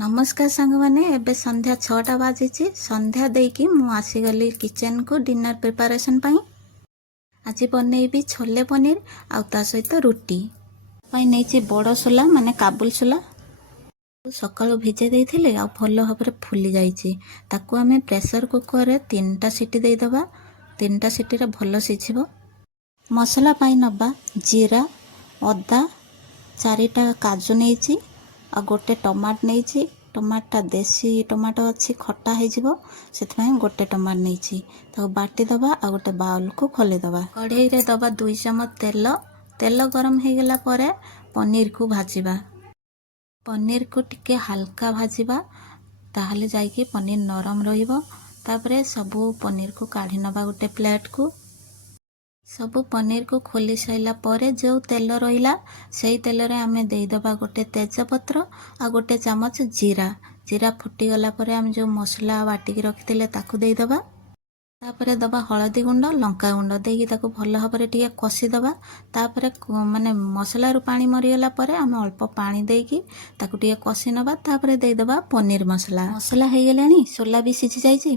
नमस्कार सांग मैंने एबे संध्या 6टा बाजी संध्या देकी मु आसीगली किचन को डिनर प्रिपरेशन पाई। आज बनैबी छोले पनीर आ सहित रुटी नहीं बड़ सोला माने काबुल सोला सकाळु भिजे देइथिले आ भल भाबरे फुली जाइछि। ताकू आमे प्रेशर कुकर रे 3टा सीटी देइ दबा। 3टा सीटी रे भल सिझिबो। मसला पाई नबा जीरा अदा 4टा काजू नेइछि आ गोटे टमाट नहीं। टमाटा देसी टमाटो अच्छी खट्टा हो गोटे टमाट नहीं बाटी दबा आ गोटे बाउल को खोली दबा। कढ़ई रे दबा 2 चम्मच तेल। तेल गरम हो गला परे पनीर को भाजिबा। पनीर को टिके हल्का भाजिबा ताहले जाइकी पनीर नरम रहिबो। तापरे सबू पनीर को काढ़ी नबा गोटे प्लेट को। सबू पनीर को खोली साइला परे जो तेल रहिला सेई तेल रे आमे देई दबा गोटे तेजपत्र आ गोटे चामच जीरा। जीरा फुटी गला परे आमे जो मसला बाटी की रखिथिले ताकू देई दबा। तापरे दबा हळदी गुंड लंका गुंड देकी ताकू भल भाबरे टिके कसी दबा। तापरे माने मसला रु पानी मरी गला परे आमे अल्प पानी देकी ताकू टिके कसी नबा। तापरे देई दबा पनीर मसला। मसला हे गेलानी सोला भी सिझी जाइछि।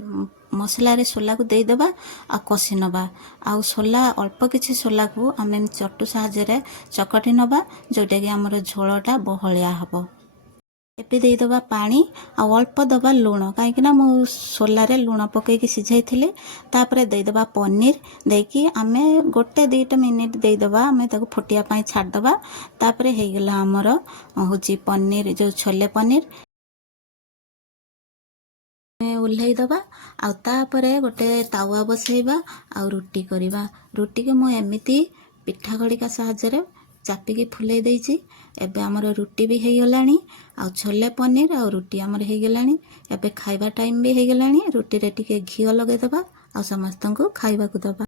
मसला रे सोला को देई दबा आ कसी नबा। आ सोला अल्प किछि सोला को आमे चट्टू साहाଯ୍य रे चकटी नबा जोटा कि हमर झोलटा बहलिया हबो। एपे देई दबा पानी आ अल्प दबा लूण कहीं ना मु सोला रे लूण पकई की सिझाई थिले। तापरे देई दबा पनीर देकी आमे गोटे 2 मिनिट देई दबा। आमे ताको फुटिया पाई छाड़ दबा। तापरे हे गेला हमर होची पनीर जो छोले पनीर उल्हई दबा। आ तापरे गोटे तावा बसैबा आ रुटी करिबा। रुटी के मु एमिति पिठा खड़िका साहाଯ୍य रे चापी फुले देइछि। एबे हमर रुटी भी हेई गलानी आ छोले पनीर आ रुटी हमर हेई गलानी। एबे खाइबा टाइम भी हेई गलानी। रुटी रे टिके घियो लगे दबा आ समस्त को खाइबा को दबा।